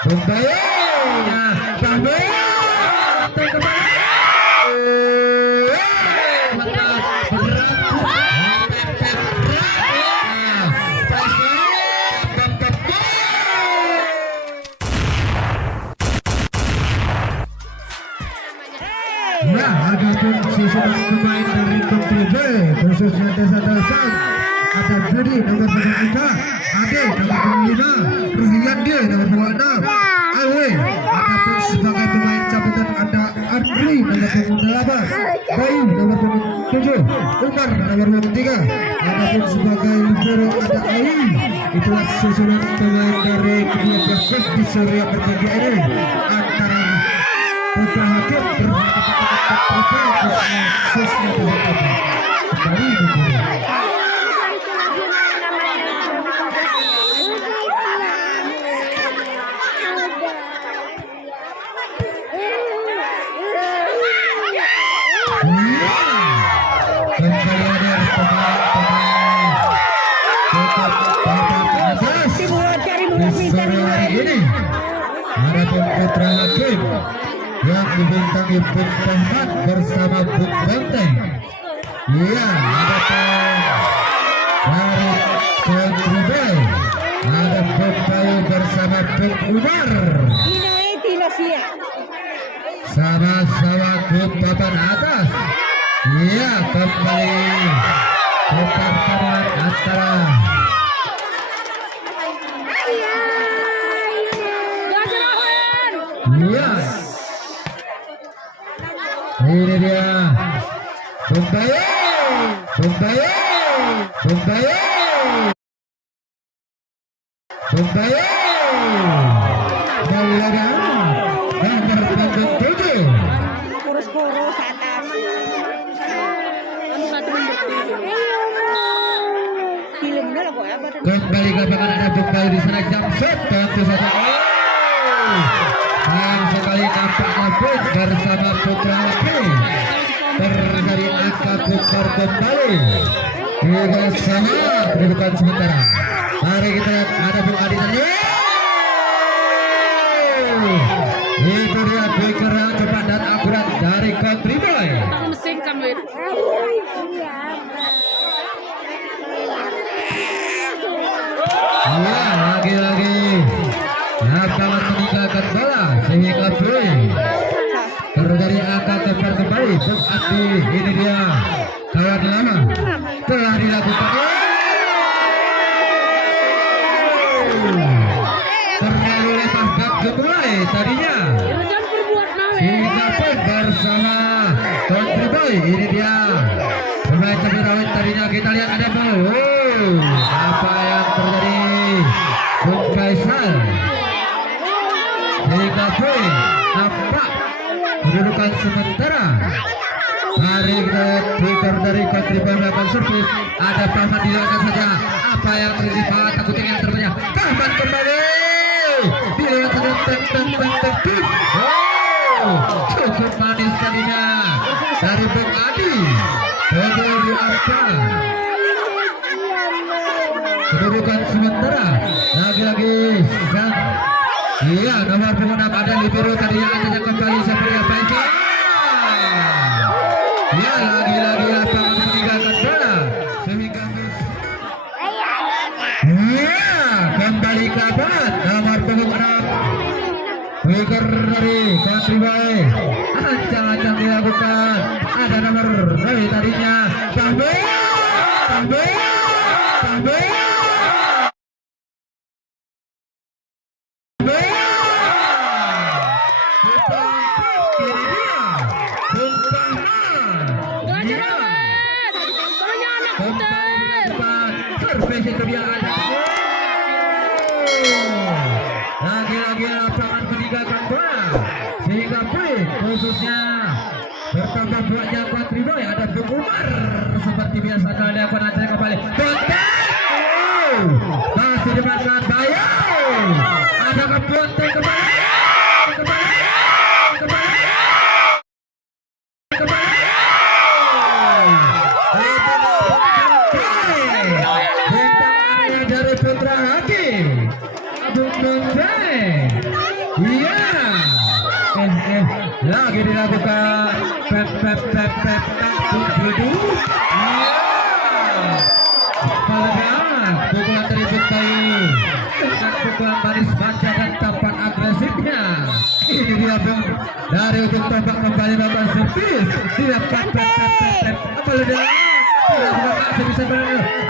Bumbaya sampai kembali. Ya, adapun susunan pemain dari tim TJ khususnya Desa Dalsan ada Budi nomor 3, Ade nomor 5, Ruhiyandi nomor 26, Awe. Adapun sebagai pemain cabutan ada Andri nomor 8, Bayu nomor 7, Umar nomor 23. Adapun sebagai libero ada Ayi. Itulah susunan pemain dari kedua belah klub di sore berbagi ini antara Putra Hakim berhadapan Putra Hakim yang dibintangi Bung Muhammad bersama Bung Banteng. Iya, ada dari Kontribel, ada Bung Bayu bersama Bung Umar. Sama-sama grup papan atas. Iya, kembali pertarungan antara ini dia Bumbaya Maulana nomor 7 kurus-kurus atas filmnya lah pokoknya kembali ke belakang ada Bumbaya di sana jam set tentu saja. Sayang sekali nampaknya Bung bersama Putra Hakim terjadi angka tukar kembali juga sama kedudukan sementara. Mari kita lihat ada Bung Adi tadi. Itu dia breaker yang cepat dan akurat dari Country Boy. Ya, lagi-lagi lapangan meninggalkan bola sehingga Boy terjadi angka tukar kembali. Bung Adi ini dia kawan lama telah dilakukan. Terlalu lepas bak gemulai tadinya sehingga Boy bersama Country Boy ini dia pemain cabai tadinya. Kita lihat ada Boy. Apa yang terjadi? Bung Kaisal sehingga Boy nampak kedudukan sementara. Mari kita lihat Twitter dari Country Boy melakukan servis. Ada Rahmat dilakukan saja. Apa yang terjadi? Takutnya yang terbanyak. Rahmat kembali dilakukan saja. Cukup manis tadinya dari Bung Adi. Betul di angka kedudukan sementara. Lagi-lagi sang iya nomor 6 ada libero tadi yang akan kembali seperti apa itu. Ya, lagi-lagi akan meninggalkan bola sehingga ya kembali ke abad nomor 6 breaker dari Country Boy. Ancang-ancang dilakukan. Ada nomor dari tadinya sampai lagi-lagi lapangan meninggalkan bola sehingga poin khususnya bertambah buatnya Country Boy. Ada Bung Umar seperti biasa kali akan ada kembali masih dimainkan Bayu. Ada Keponteng kembali dari Putra Hakim Bung Banteng. Iya. Lagi dilakukan pep takut dulu. Iya. Pelegaan pukulan dari Bayu dengan pukulan manis manja dan tampan agresifnya. Ini dia bung dari ujung tombak kembali melakukan servis. Dia pep pelegaan. Tidak masih bisa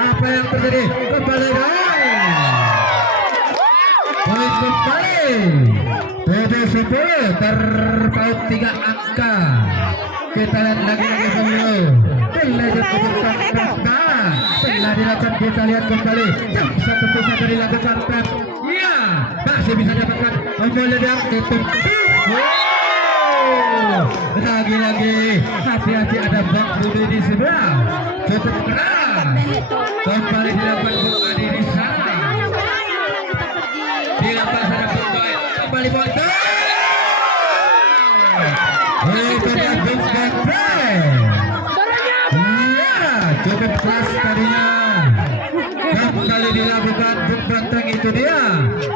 apa yang terjadi kembali poin kembali 7-10 terpaut 3 angka. Kita lihat lagi dulu telah dilakukan, kita lihat kembali jam satu bisa dilakukan pep. Iya, masih bisa dapatkan kembali yang tutup. Lagi-lagi hati-hati, ada Bang Budi di sebelah, tutup keras, kembali dilakukan bunga di sana, dilakukan sana kembali foto. Itu dia Bung Gatre. Iya, cukup keras tadinya, kembali dilakukan Bung Banteng. Itu dia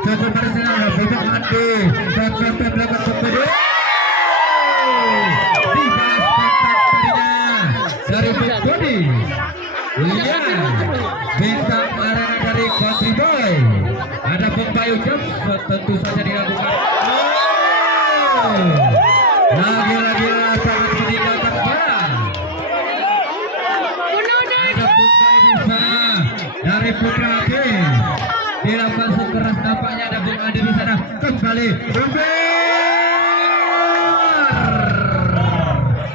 cukup personal Bung Andi dan Banteng melakukan kembali. Dari Bung Budi. Iya, bintang arena dari Country Boy. Ada Bung Bayu Jam, tentu saja dilakukan. Lagi-lagi sangat meninggalkan bola. Ada Bung Bayu di sana dari Putra Ade. Dilakukan sekeras nampaknya, ada Bung Adi di sana. Kembali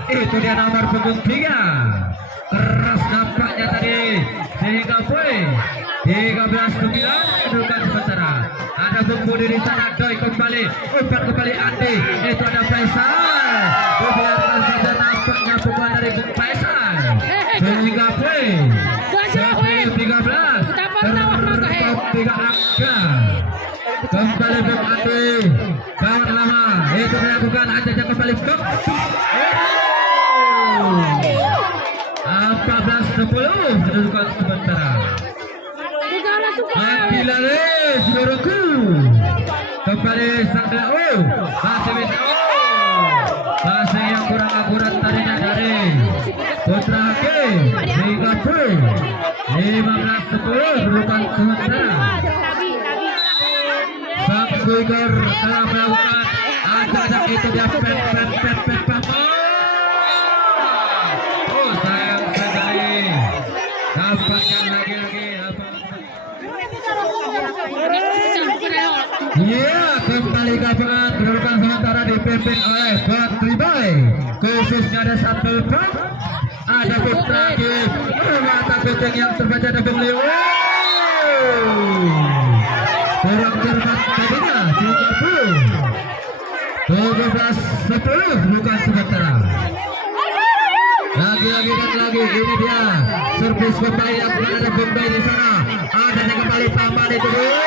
itu dia nomor punggung 3. Keras nampaknya tadi sehingga poin 13-9 kedudukan sementara. Ada Bung Budi di sana, Doi kembali, umpan kembali Andi. Itu ada Faisal. Dibiarkan saja nampaknya pukulan dari Bung Faisal sehingga poin 13 terpaut 3 angka. Kembali Bung Andi, kawan lama itu dilakukan aja kembali ke 14-10 kedudukan sementara. Mati lari seluruhku. Kembali sang masih bisa masih yang kurang akurat tadinya dari Putra Hakim sehingga poin 15-10 kedudukan sementara. Sang Kuiger telah melakukan acak itu dia pet. Iya, kembali gabungan kedudukan sementara dipimpin oleh Country Boy. Khususnya ada satu pet, ada Putra di mata pitching yang terbaca ada Bung Leo. Kurang cermat tadinya sehingga 17-10 kedudukan sementara. Lagi-lagi dan lagi, ini dia servis kembali yang ada Bung Boy di sana. Ada yang kembali tambahan itu dulu.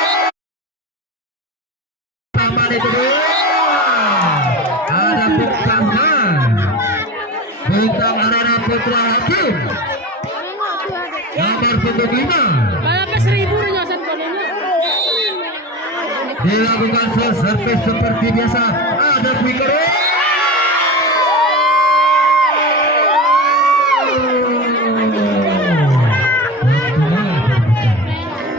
Ada bintang arena Putra Hakim nomor punggung 5. Dilakukan servis seperti biasa. Ada Quicker.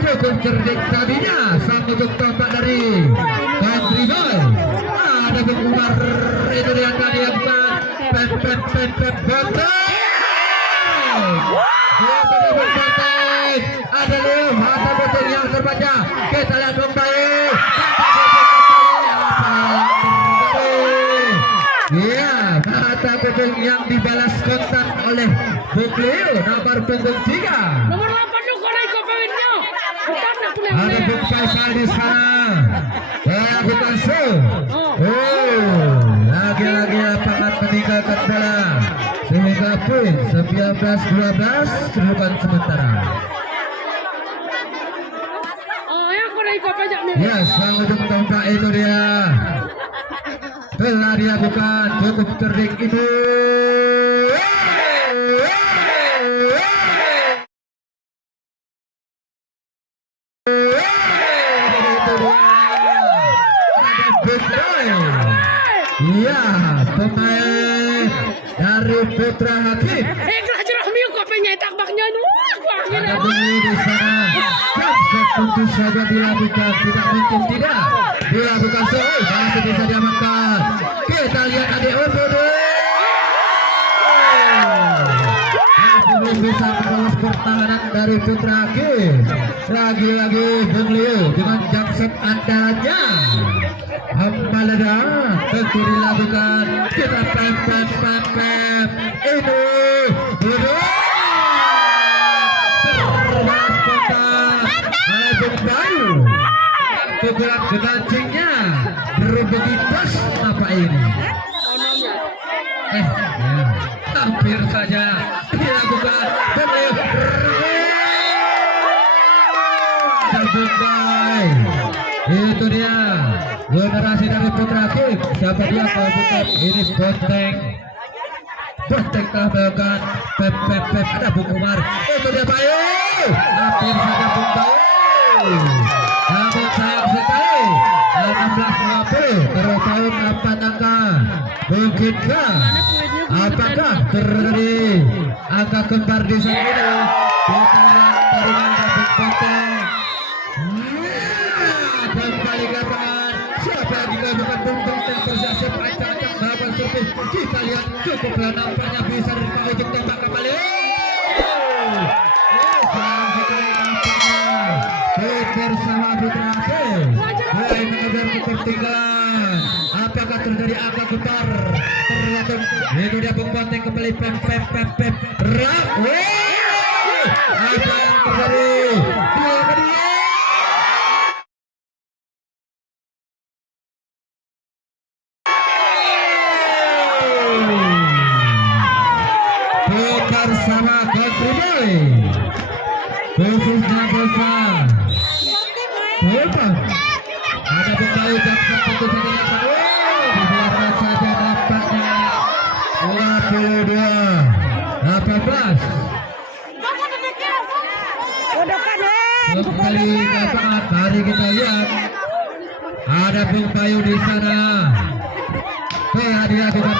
Cukup cerdik tadinya sang ujung tombak dari Country Boy. Ada Bung Umar, itu dia tadi yang pet botek. Ada Leo, mata botek yang terbaca. Kita lihat kembali. Iya, mata botek yang dibalas kontak oleh Bung Leo nomor punggung 3. Ada Bung Faisal di sana. Bukan lagi-lagi lapangan meninggalkan bola sehingga poin 19-12 kedudukan sementara. Ya, sang ujung tombak itu dia telah dilakukan cukup cerdik itu. Boy. Iya, pemain dari Putra Hakim. Ada bunyi di sana. Jump tentu saja dilakukan, tidak mungkin tidak dilakukan. Masih bisa diamankan. Kita lihat adik Obodo. Masih belum bisa menolong pertahanan dari Putra Hakim. Lagi-lagi Bung Leo dengan jump andalanya. Hambalada tentu dilakukan. Kita pem. Ini Bodo. Bayu pukulan kedancingnya berbegitu apa ini ya, hampir saja dilakukan terbungai. Itu dia generasi dari Putra Hakim. Siapa dia kalau bukan ini Bonteng telah melakukan pep ada Bung Umar. Itu dia Bayu, hampir saja Bung Bayu. Namun sayang sekali 16-50 terutama empat angka. Mungkinkah apakah terjadi angka kembar di sana ini? Kita lihat taringan Bung Bonteng. Kembali ke tangan. Siapa yang dikatakan Bung Bonteng bersiap acak-acak melakukan servis. Kita lihat cukup nampaknya bisa dari ujung tembak kembali. Bersama Putra Hakim mulai mengejar ketertinggalan. Apakah terjadi angka kembar? Terlihat itu dia Bung Bonteng kembali pep. Apa yang terjadi? Tukar sama Country Boy. Khususnya Bosa. Ada pemain dan tentu saja dibiarkan saja nampaknya 22-18. Kembali ke tengah, mari kita lihat ada Bung Bayu di sana. Hadiah dengan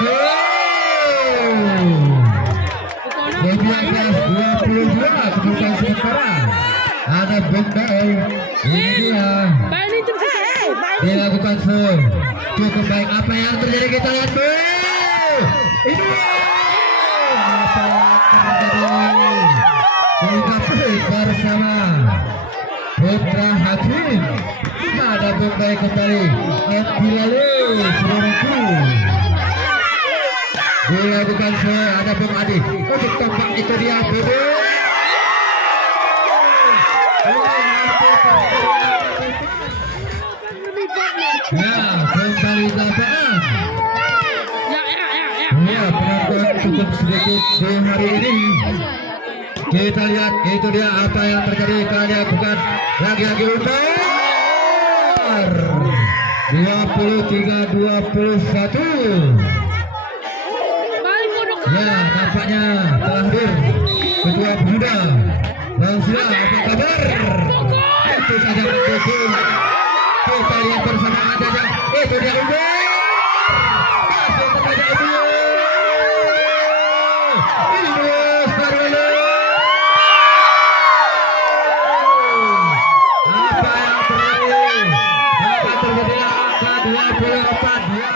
19-22 kemudian sementara ada Bung Bayu. Ini dia dilakukan cukup baik. Apa yang terjadi kita lihat ini apa yang terjadi sehingga bersama Putra Hakim. Ada Bung Bayu kembali lalu seluruhku dilakukan ada Bung Adi untuk tampak itu dia Bodo. Ya, kembali lapangan. Ya, penonton cukup sedikit di hari ini. Kita lihat itu dia apa yang terjadi. Kalian bukan lagi-lagi untar 23-21. Ya, nampaknya telah hadir ketua pemuda. Langsung apa kabar? Itu saja mendukung. Kita lihat bersama saja. Itu dia Unggul. Masuk kepada Unggul. Inggris Darwilo. Apa yang terjadi? Apa terjadi angka 24-20.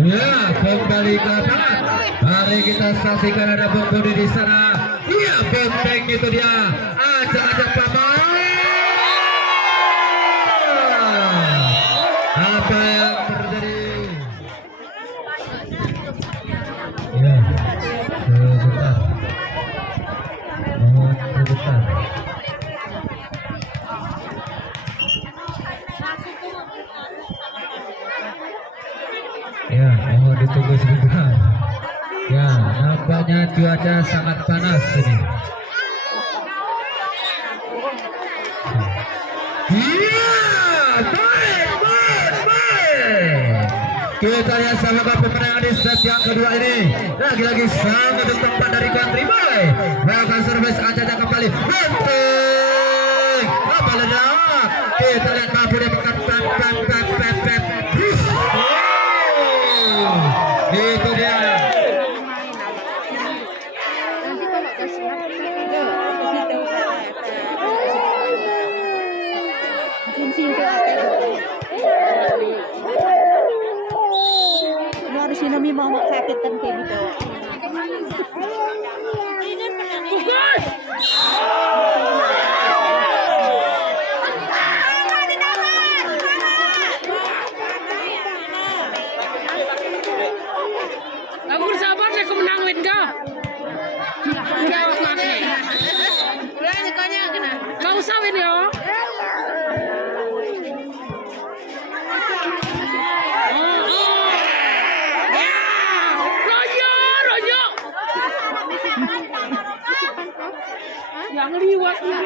Ya, kembali ke lapangan. Mari kita saksikan ada Bung Budi di sana. Iya, Bonteng itu dia. Ajak-ajak paman. Apa yang terjadi? Ya, sebentar. Mohon sebentar. Ya, mohon ditunggu sebentar. Ya, nampaknya cuaca sangat panas ini. Iya, baik. Kita lihat sama pemenang di set yang kedua ini. Lagi-lagi sangat tempat dari Country Boy. Melakukan servis aja kembali. Penting. Apa ledak? Kita lihat mampu dia pekan pep. Itu dia. Harus sinami mau kagetan kayak gitu. Kamu bersabar deh, aku menang win kau. Kau usah win ya. Yang liwat ya.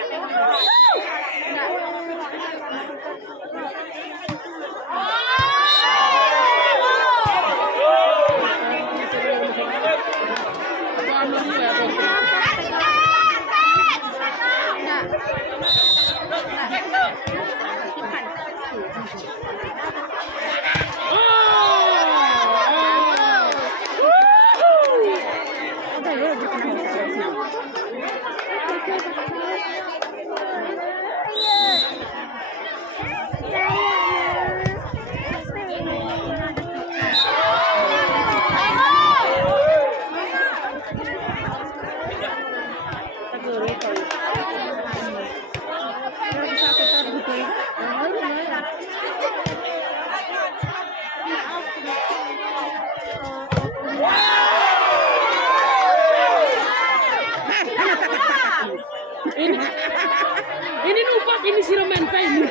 Ini nupak ini siremen ini.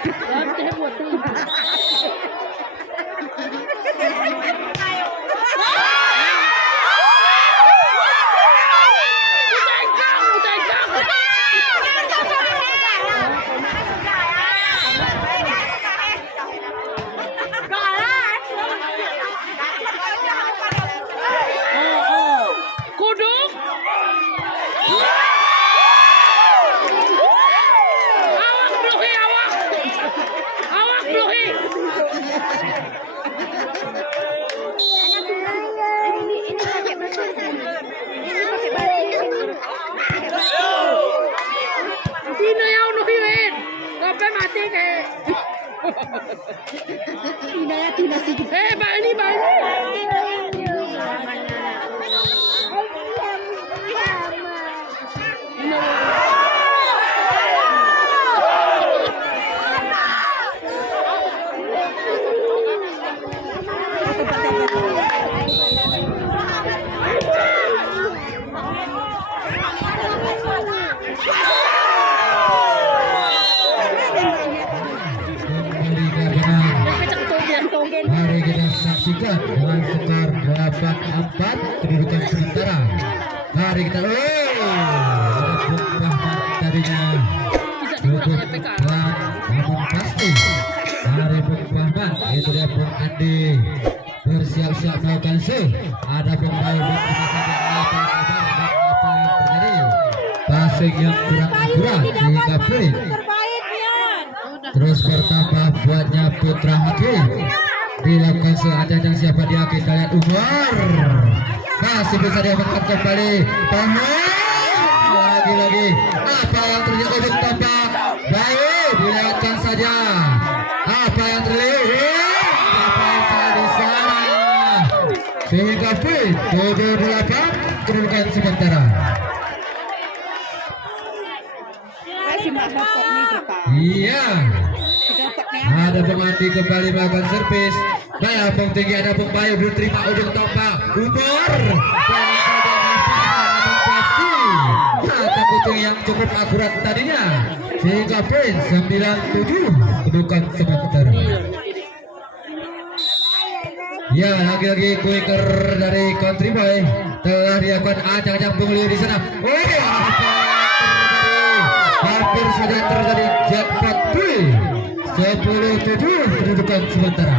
Mari kita saksikan dengan skor 8-4 kedudukan sementara. Mari kita tadinya cukup pelan namun pasti. Mari Bung Bahman, itu dia Bung Andi bersiap-siap melakukan show. Ada Bung Bayu apa yang terjadi? Passing yang kurang akurat sehingga point terus bertambah buatnya Putra Haki. Dilakukan seadanya, siapa dia, kita lihat Umar masih bisa dia menangkap kembali. Lagi-lagi apa yang terjadi untuk tampak baik, dilewatkan saja. Apa yang terjadi? Apa yang salah di sana sehingga point 7-8 kedudukan sementara. Iya, ada pemandi kembali melakukan servis. Baik, Bung tinggi, ada Bung Bayu belum terima ujung tombak. Umur pasti kata kucing yang cukup akurat tadinya sehingga poin 9-7 kedudukan sementara. Ya, lagi-lagi quicker dari Country Boy telah dilakukan ajang-ajang Bung Leo di sana. Hampir saja terjadi jackpot poin 10-7 kedudukan sementara.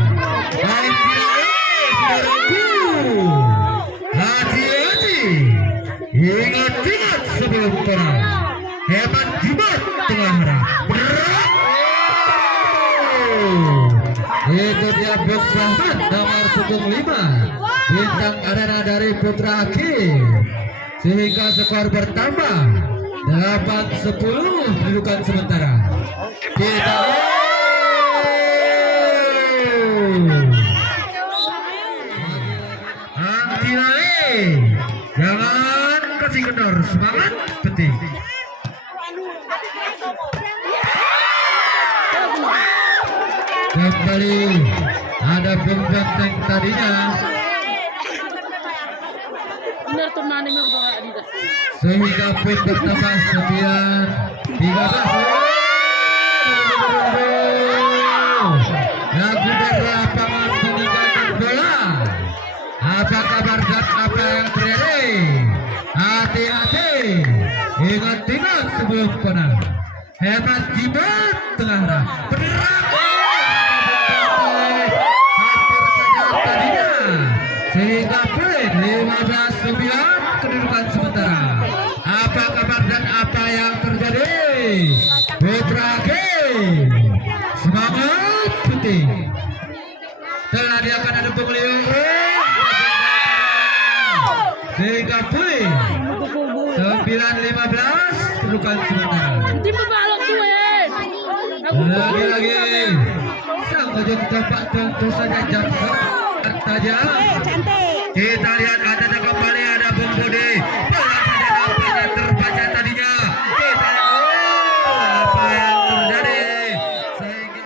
Hati-hati, ingat-ingat sebelum perang, hemat jimat tengah harap. Itu dia Bung Rahmat nomor punggung 5 bintang arena dari Putra Hakim, sehingga skor bertambah 8-10 kedudukan sementara. Kita Antilale, jangan kasih kendor, semangat penting. Kembali ada Bung Benteng tadinya, Bener tuh nanenya udah Adidas. sehingga poin bertambah 9-13. Lagu dari lapangan meninggalkan bola. Apa kabar dan apa yang terjadi? Hati-hati, ingat-ingat sebelum kena. Hebat jibat tengah bergerak. Hampir saja tadinya, sehingga poin 15-9 kedudukan sementara. Apa kabar dan apa yang terjadi? Putra Hakim, semangat penting. Telah dia akan ada pembelian, sehingga poin 9-15 kedudukan sementara. Nanti membalok tuh Lagi-lagi sang ujung tombak tentu saja jam tajam. Cantik. Kita lihat ada kembali ada Bung Budi. Bola saja nampaknya terbaca tadinya. Kita lihat apa yang terjadi. Sehingga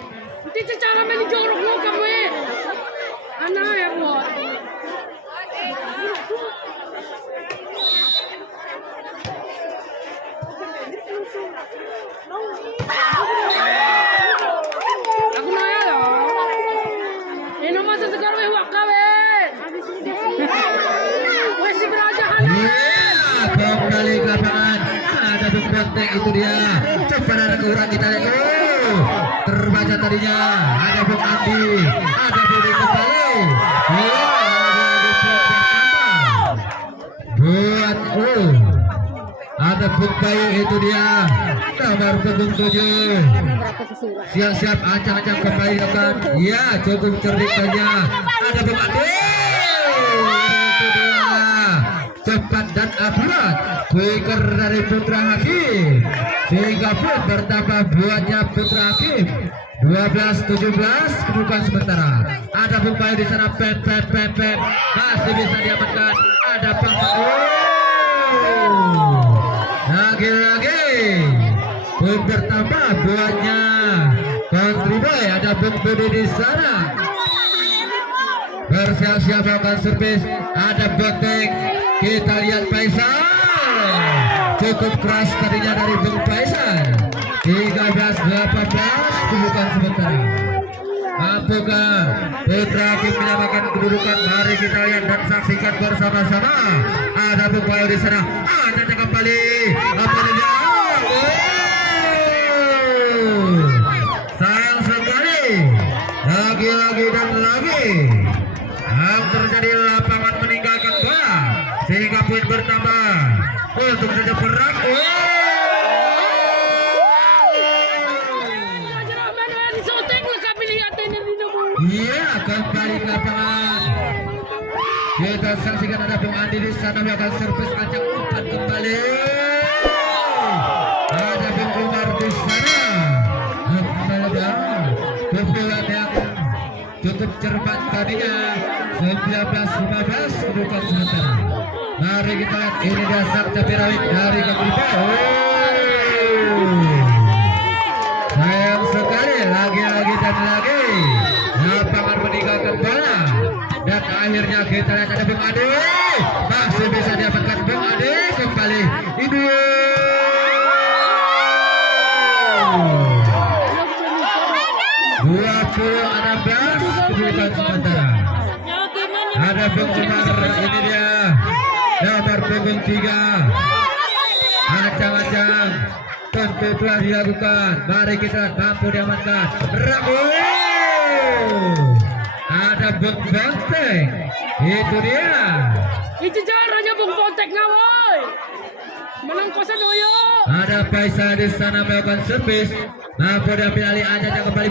Nanti secara main jorok lo kamu anak ya buat. Aku nanya loh. Ini masa sekarang weh wakawe. Weh si berajahan. kembali ke lapangan. Ada Bung Benteng, itu dia. Cepat ada kurang kita lihat. Terbaca tadinya. Ada Bung Andi. Ada Budi kembali. Buat ada Bung Bayu, itu dia nomor punggung 7. Siap-siap ancang-ancang kembali dilakukan. Ya, cukup cerdik saja. Ada Bung Andi. Itu dia. Cepat dan akurat. Quicker dari Putra Hakim. Sehingga pun bertambah buatnya Putra Hakim. 12-17 kedudukan sementara. Ada Bung Bayu di sana. Pep. Masih bisa diamankan. Ada Bung lagi pun bertambah buatnya Country Boy. Ada Bung Budi di sana bersiap-siap melakukan servis. Ada Benteng, kita lihat Faisal, cukup keras tadinya dari Bung Faisal. 13-18 kedudukan sementara. Mampukah Putra Hakim menyamakan kedudukan? Mari kita lihat dan saksikan bersama-sama. Ada Bung Bayu di sana. Ada kembali. Apa dia? Sayang sekali. Lagi-lagi dan lagi. Yang terjadi lapangan meninggalkan bola, sehingga poin bertambah. Untuk saja berat. Iya, kembali ke lapangan. Kita saksikan ada Bung Andi di sana melakukan servis ancang umpan kembali. Ada Bung Umar di sana. Pukulan yang cukup cermat tadinya. 19-15 kedudukan sementara. Mari kita lihat, ini dia sang capirawik dari Kabupaten. Sayang sekali, lagi-lagi dan lagi. Lapangan meninggalkan bola. Dan akhirnya kita lihat ada Bung Ade. Masih bisa dapatkan Bung Ade kembali. Ini 20-16 kedudukan sementara. Ada Bung Umar, ini dia nomor punggung 3. Ancang-ancang tentu telah dilakukan. Mari kita mampu diamankan. Ada Bung Benteng, itu dia. Itu caranya Bung Benteng ngawoy. Menang kosa doyo. Ada Faisal di sana melakukan servis. Mampu diambil alih aja kembali.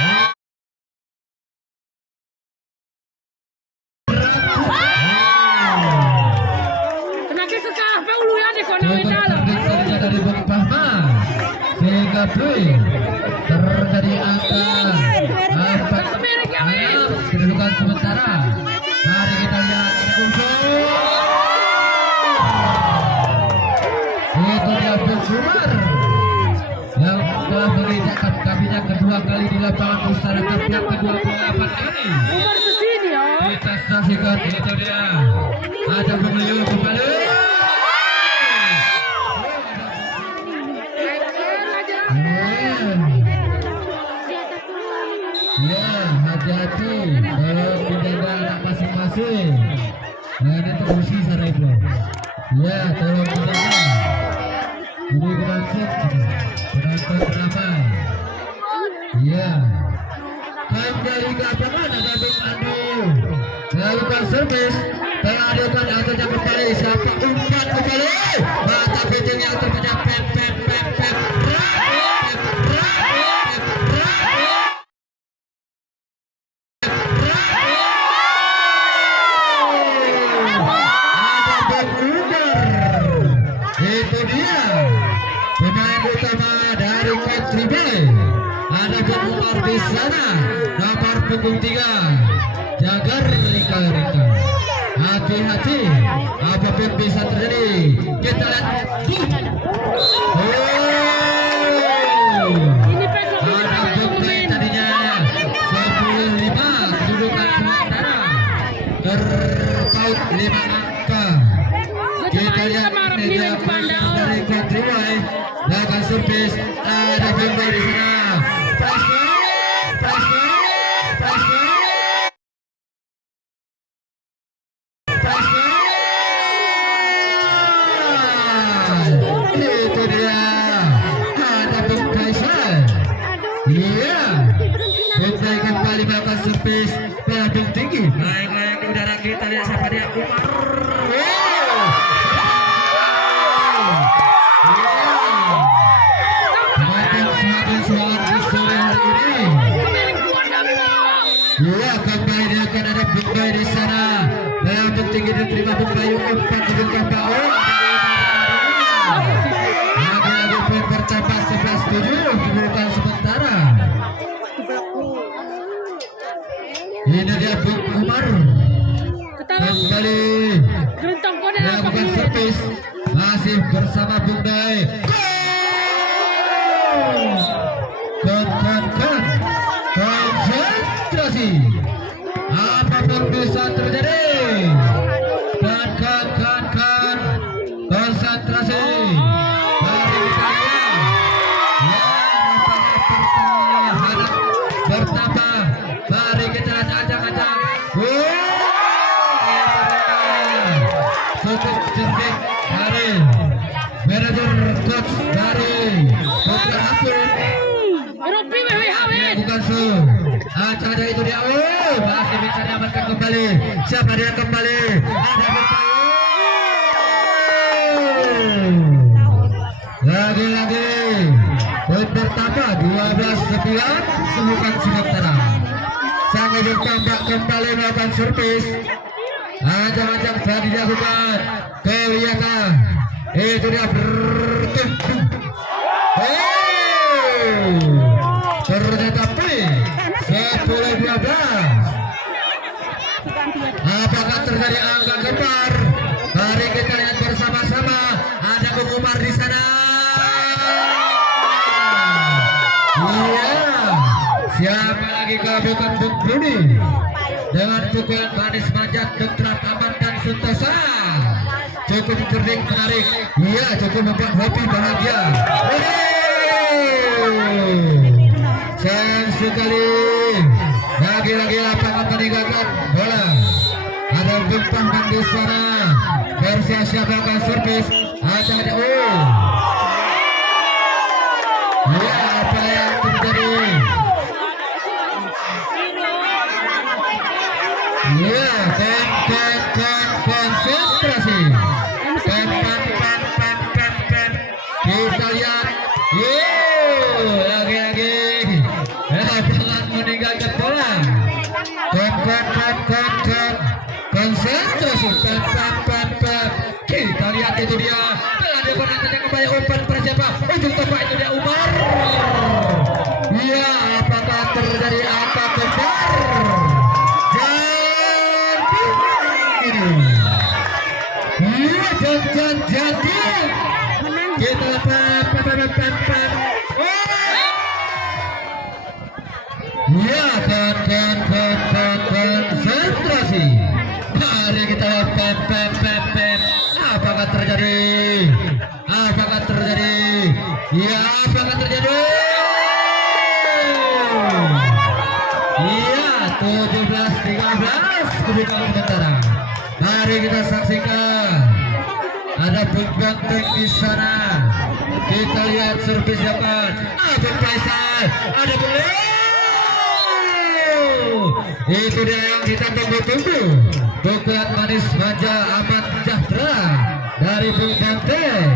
tetapi terjadi angka 4-6 kedudukan sementara. Mari kita lihat unsur itu dia Sumar yang telah menginjakkan kakinya kedua kali di lapangan masyarakat yang ke-28 ini. Umar kesini ya. Kita saksikan itu dia. Ada pemiliu kembali. Ya, hati-hati kalau menjaga anak masing-masing. Nah, ini terusi Saraibo. Ya, tolong menjaga. Ini penonton ramai. Ya, kembali ke lapangan ada Bung Ando. Melakukan servis, melakukan akhirnya kembali. Siapa umpan kembali? Mata pitching yang terpecah. Pep. Itu dia pemain utama dari Country Bay. Ada Bung Umar di sana, nomor punggung 3. Jaga Rika. Hati-hati, apapun bisa terjadi. Kita lihat. Ini pegang Ada Bung Bay tadinya 10-5 kedudukan sementara. Terpaut 5 angka. Kita lihat ini dia dari Country Bay. Lakukan servis, ada Bung Bay di sana. Itu dia, ada Bung Kaisar. Iya, Bung Bay kembali melakukan servis paling tinggi. Naik di udara, kita lihat siapa dia. Umar. Semakin semangat di sore hari ini. Ya, kembali dia akan ada Bung Bay di sana. Paling tinggi diterima Bung Bay 4 ke KPO. Lagi-lagi poin bertambah 11-7 kedudukan sementara. Ini dia Bung Umar kembali melakukan servis, masih bersama Bung Bay. Konsentrasi, apapun bisa terjadi. Konsentrasi. Mari kita lihat. Ya, harap bertambah. Mari kita acak-acak. Cukup cantik dari manajer coach dari Putra Hakim. Bukan su. Acak-acak itu dia. Masih bisa diamankan kembali. Siapa dia kembali? Ada lagi poin bertambah 12-9 kedudukan sementara. Sang ujung tambah kembali melakukan servis. Macam-macam telah dilakukan. Kelihatan itu dia bertumpuk. Ternyata poin 10-12. Apakah terjadi angka kembar? Mari kita lihat bersama-sama. Ada Bung Umar di sana. Iya, siapa lagi kalau bukan Bung Budi dengan pukulan manis manjat tentram aman dan sentosa. Cukup cerdik, menarik. Iya, cukup membuat hobi bahagia. Sayang sekali, lagi-lagi lapangan meninggalkan bola. Ada Bung Pangkan di sana. Bersiap-siap akan servis. Ada ya, apa yang terjadi? Ya, konsentrasi. Kita lihat. Lagi-lagi lapangan meninggalkan bola. Konsentrasi. Kita lihat itu dia. Telah diperhatikan kembali umpan persiapan. Ujung tombak itu dia Umar. terjadi? Iya, 17-13 kedudukan sementara. Mari kita saksikan. Ada pun Banteng di sana. Kita lihat servis Japan. Abang Faisal. Ada pun itu dia yang kita tunggu-tunggu. Pukulan manis manja amat sejahtera dari Bung Banteng.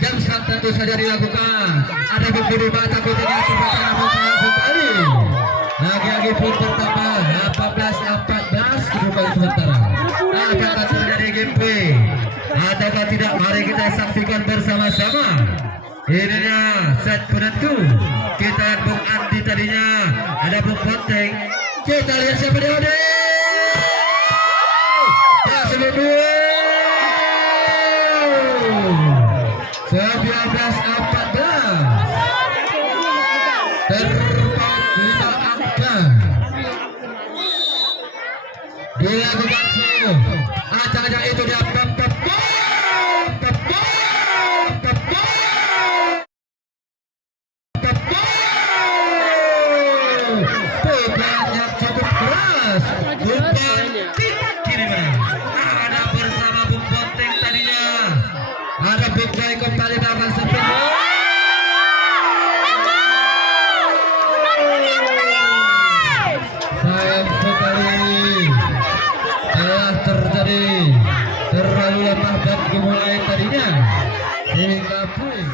Jam sang tentu saja dilakukan. Ada berburu mata putihnya perbuatan namun sangat sekali. Lagi-lagi pun pertama 18-14 kedudukan sementara. Apakah terjadi game play? Ataukah tidak? Mari kita saksikan bersama-sama. Ininya set penentu. Kita lihat Bung Andi tadinya. Ada Bung Banteng. Kita lihat siapa dia. Masih berdua. 19-14 terpaut 5 angka dilakukan solo. Acak-acak itu dia pukulan yang cukup keras. Umpan kiri mana? Ada bersama Bung Banteng tadinya. Ada Big Boy kembali melakukan sepin. Sayang sekali telah terjadi terlalu lemah dan dimulai tadinya sehingga pun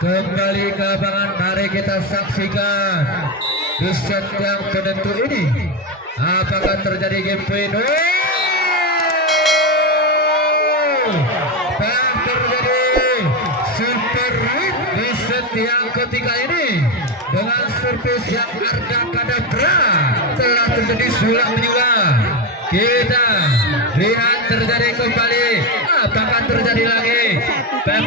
kembali ke lapangan. Mari kita saksikan di set yang penentu ini apakah terjadi game point. Terjadi super hit di set yang ketiga ini dengan servis yang kadabra. Telah terjadi sulap menyulam. Kita lihat terjadi kembali. Apakah terjadi lagi? Pep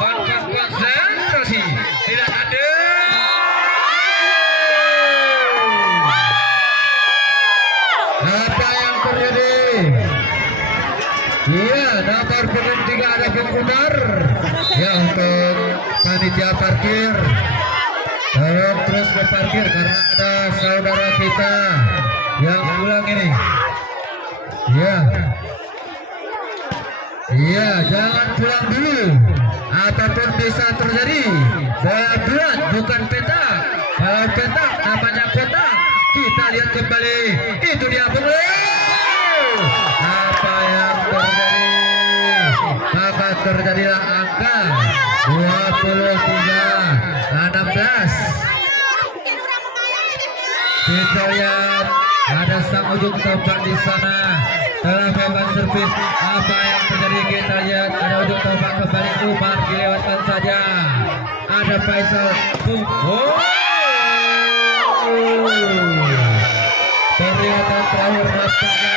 konsentrasi. Tidak ada. Apa yang terjadi? Iya, nomor punggung 3 ada Bung Umar yang ke panitia parkir. Terus berparkir karena ada saudara kita yang pulang ini. Iya, jangan pulang dulu. Apapun bisa terjadi. Bola bulat bukan petak. Kalau petak namanya kotak. Kita lihat kembali. Itu dia apa yang terjadi? Maka terjadilah angka 23-16. Kita lihat ada sang ujung tombak di sana telah melakukan servis. Apa yang terjadi? Kita lihat ada ujung tombak kembali. Umar dilewatkan saja. Ada Faisal. Perlihatkan terakhir nampaknya